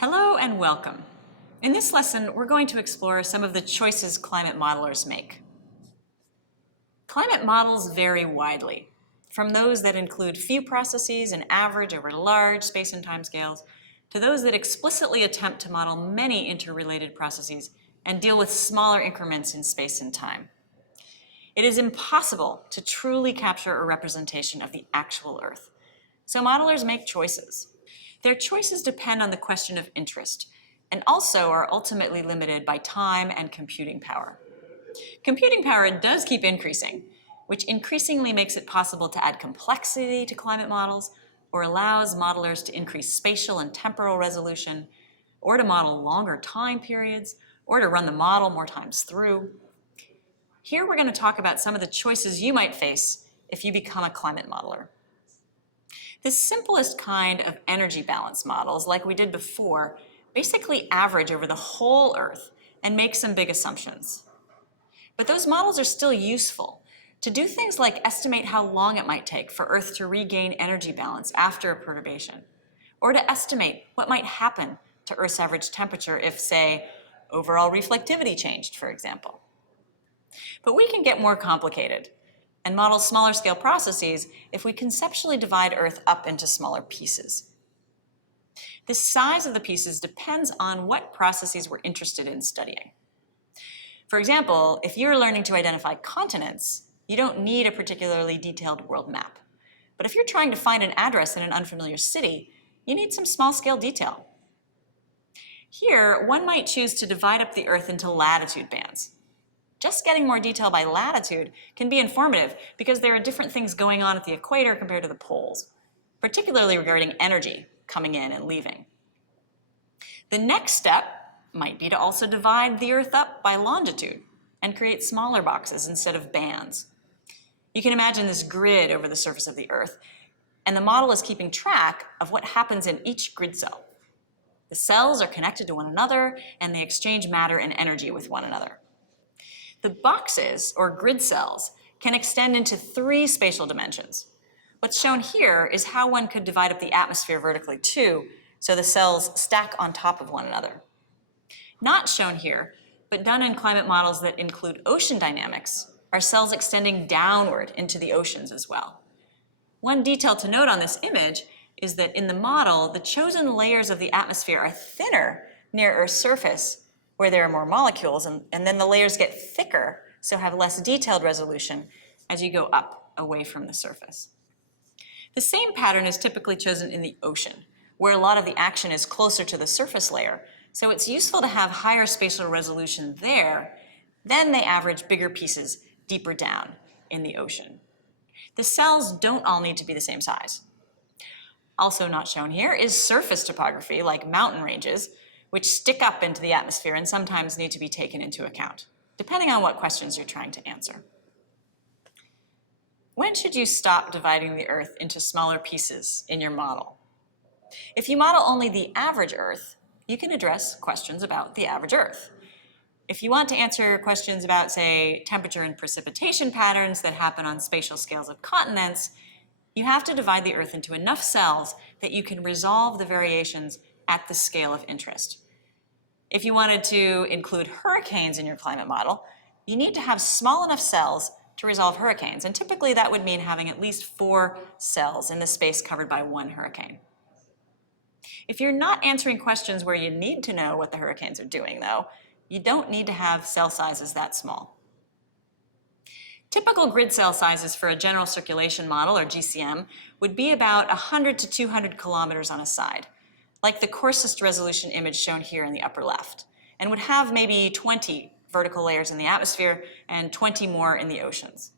Hello and welcome. In this lesson, we're going to explore some of the choices climate modelers make. Climate models vary widely, from those that include few processes and average over large space and time scales, to those that explicitly attempt to model many interrelated processes and deal with smaller increments in space and time. It is impossible to truly capture a representation of the actual Earth, so modelers make choices. Their choices depend on the question of interest, and also are ultimately limited by time and computing power. Computing power does keep increasing, which increasingly makes it possible to add complexity to climate models, or allows modelers to increase spatial and temporal resolution, or to model longer time periods, or to run the model more times through. Here we're going to talk about some of the choices you might face if you become a climate modeler. The simplest kind of energy balance models, like we did before, basically average over the whole Earth and make some big assumptions. But those models are still useful to do things like estimate how long it might take for Earth to regain energy balance after a perturbation, or to estimate what might happen to Earth's average temperature if, say, overall reflectivity changed, for example. But we can get more complicated and model smaller scale processes if we conceptually divide Earth up into smaller pieces. The size of the pieces depends on what processes we're interested in studying. For example, if you're learning to identify continents, you don't need a particularly detailed world map. But if you're trying to find an address in an unfamiliar city, you need some small scale detail. Here, one might choose to divide up the Earth into latitude bands. Just getting more detail by latitude can be informative because there are different things going on at the equator compared to the poles, particularly regarding energy coming in and leaving. The next step might be to also divide the Earth up by longitude and create smaller boxes instead of bands. You can imagine this grid over the surface of the Earth, and the model is keeping track of what happens in each grid cell. The cells are connected to one another, and they exchange matter and energy with one another. The boxes, or grid cells, can extend into 3 spatial dimensions. What's shown here is how one could divide up the atmosphere vertically too, so the cells stack on top of one another. Not shown here, but done in climate models that include ocean dynamics, are cells extending downward into the oceans as well. One detail to note on this image is that in the model, the chosen layers of the atmosphere are thinner near Earth's surface, where there are more molecules, and then the layers get thicker, so have less detailed resolution as you go up away from the surface. The same pattern is typically chosen in the ocean, where a lot of the action is closer to the surface layer, so it's useful to have higher spatial resolution there. Then they average bigger pieces deeper down in the ocean. The cells don't all need to be the same size. Also not shown here is surface topography, like mountain ranges, which stick up into the atmosphere and sometimes need to be taken into account, depending on what questions you're trying to answer. When should you stop dividing the Earth into smaller pieces in your model? If you model only the average Earth, you can address questions about the average Earth. If you want to answer questions about, say, temperature and precipitation patterns that happen on spatial scales of continents, you have to divide the Earth into enough cells that you can resolve the variations at the scale of interest. If you wanted to include hurricanes in your climate model, you need to have small enough cells to resolve hurricanes, and typically that would mean having at least 4 cells in the space covered by one hurricane. If you're not answering questions where you need to know what the hurricanes are doing, though, you don't need to have cell sizes that small. Typical grid cell sizes for a general circulation model, or GCM, would be about 100 to 200 kilometers on a side, like the coarsest resolution image shown here in the upper left, and would have maybe 20 vertical layers in the atmosphere and 20 more in the oceans.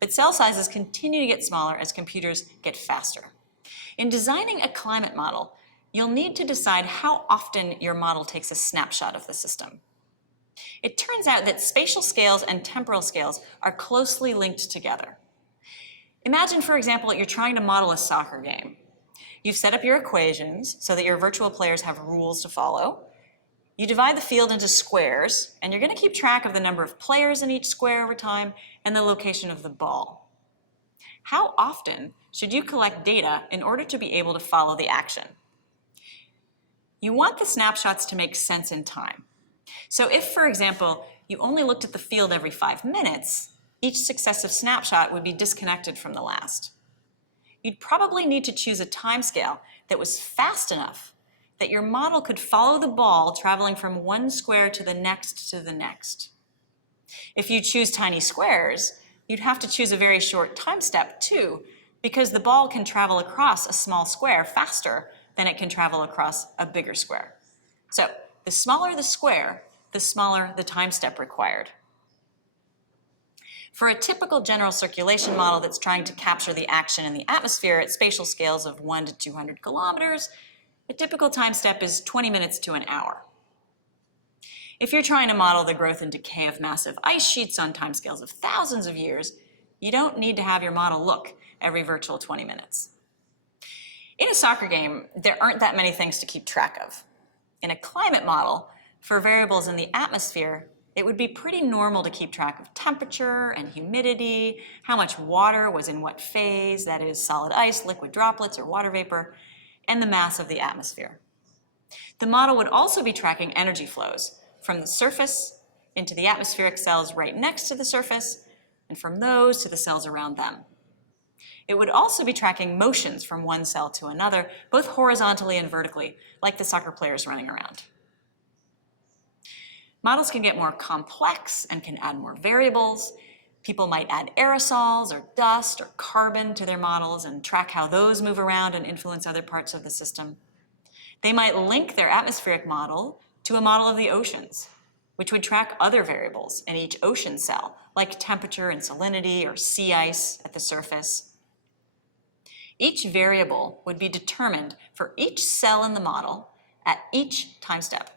But cell sizes continue to get smaller as computers get faster. In designing a climate model, you'll need to decide how often your model takes a snapshot of the system. It turns out that spatial scales and temporal scales are closely linked together. Imagine, for example, that you're trying to model a soccer game. You've set up your equations so that your virtual players have rules to follow. You divide the field into squares, and you're going to keep track of the number of players in each square over time and the location of the ball. How often should you collect data in order to be able to follow the action? You want the snapshots to make sense in time. So if, for example, you only looked at the field every 5 minutes, each successive snapshot would be disconnected from the last. You'd probably need to choose a timescale that was fast enough that your model could follow the ball traveling from one square to the next to the next. If you choose tiny squares, you'd have to choose a very short time step too, because the ball can travel across a small square faster than it can travel across a bigger square. So the smaller the square, the smaller the time step required. For a typical general circulation model that's trying to capture the action in the atmosphere at spatial scales of 1 to 200 kilometers, a typical time step is 20 minutes to an hour. If you're trying to model the growth and decay of massive ice sheets on timescales of thousands of years, you don't need to have your model look every virtual 20 minutes. In a soccer game, there aren't that many things to keep track of. In a climate model, for variables in the atmosphere, it would be pretty normal to keep track of temperature and humidity, how much water was in what phase, that is solid ice, liquid droplets, or water vapor, and the mass of the atmosphere. The model would also be tracking energy flows from the surface into the atmospheric cells right next to the surface, and from those to the cells around them. It would also be tracking motions from one cell to another, both horizontally and vertically, like the soccer players running around. Models can get more complex and can add more variables. People might add aerosols or dust or carbon to their models and track how those move around and influence other parts of the system. They might link their atmospheric model to a model of the oceans, which would track other variables in each ocean cell, like temperature and salinity or sea ice at the surface. Each variable would be determined for each cell in the model at each time step.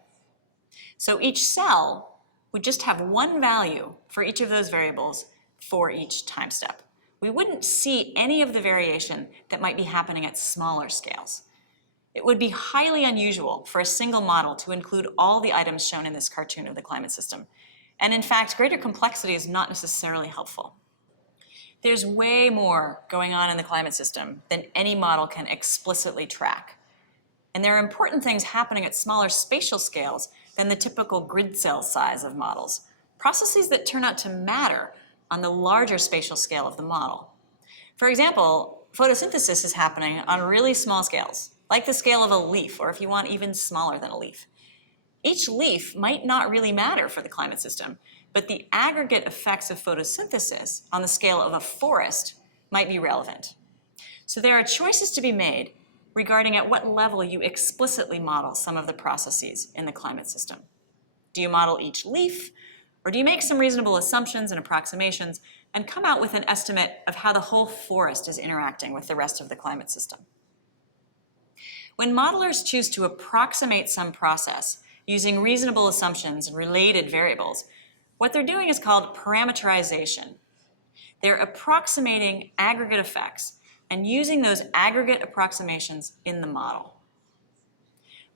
So each cell would just have one value for each of those variables for each time step. We wouldn't see any of the variation that might be happening at smaller scales. It would be highly unusual for a single model to include all the items shown in this cartoon of the climate system. And in fact, greater complexity is not necessarily helpful. There's way more going on in the climate system than any model can explicitly track. And there are important things happening at smaller spatial scales than the typical grid cell size of models, processes that turn out to matter on the larger spatial scale of the model. For example, photosynthesis is happening on really small scales, like the scale of a leaf, or if you want, even smaller than a leaf. Each leaf might not really matter for the climate system, but the aggregate effects of photosynthesis on the scale of a forest might be relevant. So there are choices to be made regarding at what level you explicitly model some of the processes in the climate system. Do you model each leaf, or do you make some reasonable assumptions and approximations and come out with an estimate of how the whole forest is interacting with the rest of the climate system? When modelers choose to approximate some process using reasonable assumptions and related variables, what they're doing is called parameterization. They're approximating aggregate effects and using those aggregate approximations in the model.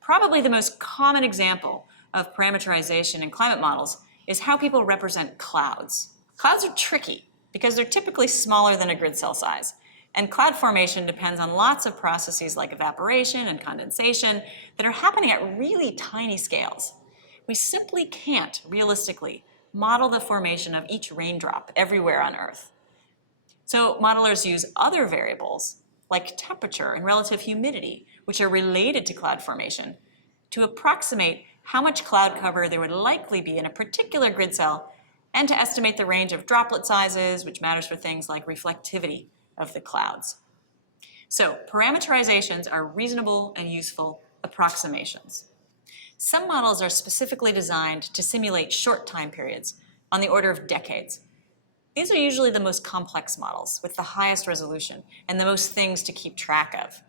Probably the most common example of parameterization in climate models is how people represent clouds. Clouds are tricky because they're typically smaller than a grid cell size, and cloud formation depends on lots of processes like evaporation and condensation that are happening at really tiny scales. We simply can't realistically model the formation of each raindrop everywhere on Earth. So modelers use other variables, like temperature and relative humidity, which are related to cloud formation, to approximate how much cloud cover there would likely be in a particular grid cell, and to estimate the range of droplet sizes, which matters for things like reflectivity of the clouds. So parameterizations are reasonable and useful approximations. Some models are specifically designed to simulate short time periods on the order of decades. These are usually the most complex models with the highest resolution and the most things to keep track of.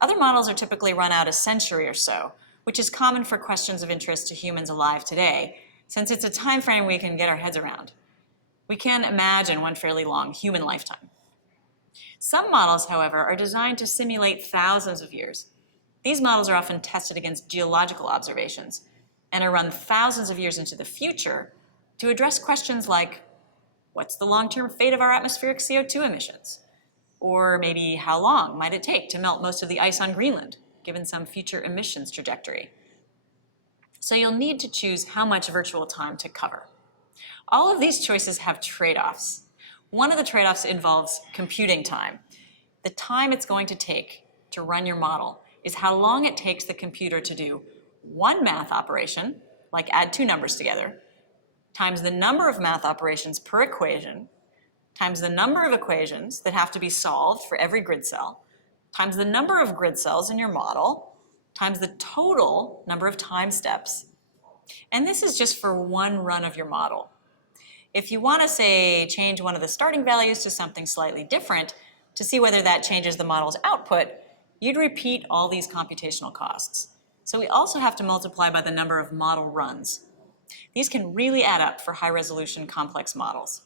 Other models are typically run out a century or so, which is common for questions of interest to humans alive today, since it's a time frame we can get our heads around. We can imagine one fairly long human lifetime. Some models, however, are designed to simulate thousands of years. These models are often tested against geological observations and are run thousands of years into the future to address questions like, what's the long-term fate of our atmospheric CO2 emissions? Or maybe how long might it take to melt most of the ice on Greenland, given some future emissions trajectory. So you'll need to choose how much virtual time to cover. All of these choices have trade-offs. One of the trade-offs involves computing time. The time it's going to take to run your model is how long it takes the computer to do one math operation, like add two numbers together, times the number of math operations per equation, times the number of equations that have to be solved for every grid cell, times the number of grid cells in your model, times the total number of time steps. And this is just for one run of your model. If you want to, say, change one of the starting values to something slightly different to see whether that changes the model's output, you'd repeat all these computational costs. So we also have to multiply by the number of model runs. These can really add up for high-resolution complex models.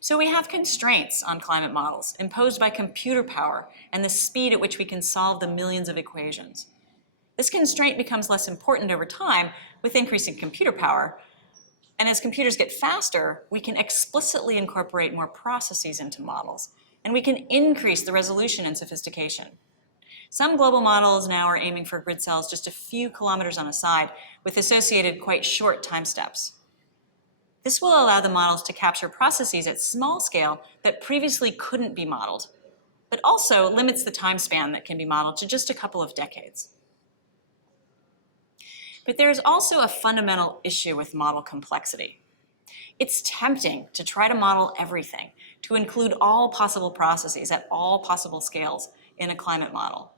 So we have constraints on climate models imposed by computer power and the speed at which we can solve the millions of equations. This constraint becomes less important over time with increasing computer power, and as computers get faster, we can explicitly incorporate more processes into models, and we can increase the resolution and sophistication. Some global models now are aiming for grid cells just a few kilometers on a side with associated quite short time steps. This will allow the models to capture processes at small scale that previously couldn't be modeled, but also limits the time span that can be modeled to just a couple of decades. But there is also a fundamental issue with model complexity. It's tempting to try to model everything, to include all possible processes at all possible scales in a climate model.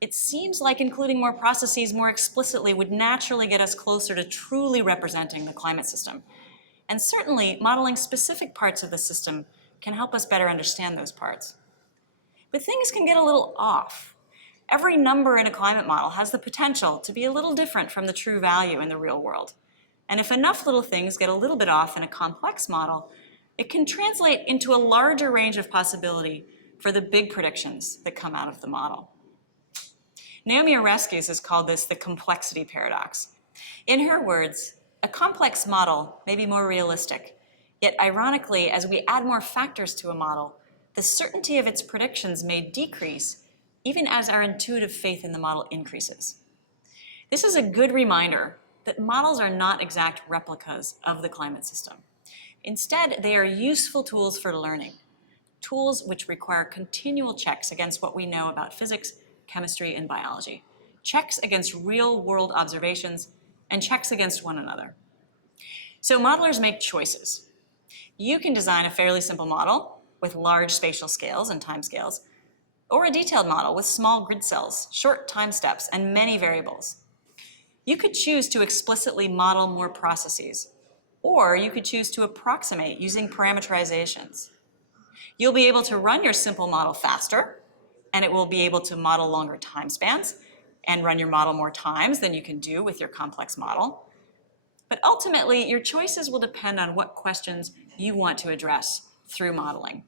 It seems like including more processes more explicitly would naturally get us closer to truly representing the climate system. And certainly, modeling specific parts of the system can help us better understand those parts. But things can get a little off. Every number in a climate model has the potential to be a little different from the true value in the real world. And if enough little things get a little bit off in a complex model, it can translate into a larger range of possibility for the big predictions that come out of the model. Naomi Oreskes has called this the complexity paradox. In her words, a complex model may be more realistic, yet ironically, as we add more factors to a model, the certainty of its predictions may decrease even as our intuitive faith in the model increases. This is a good reminder that models are not exact replicas of the climate system. Instead, they are useful tools for learning, tools which require continual checks against what we know about physics, chemistry, and biology, checks against real-world observations, and checks against one another. So modelers make choices. You can design a fairly simple model with large spatial scales and time scales, or a detailed model with small grid cells, short time steps, and many variables. You could choose to explicitly model more processes, or you could choose to approximate using parameterizations. You'll be able to run your simple model faster, and it will be able to model longer time spans and run your model more times than you can do with your complex model. But ultimately, your choices will depend on what questions you want to address through modeling.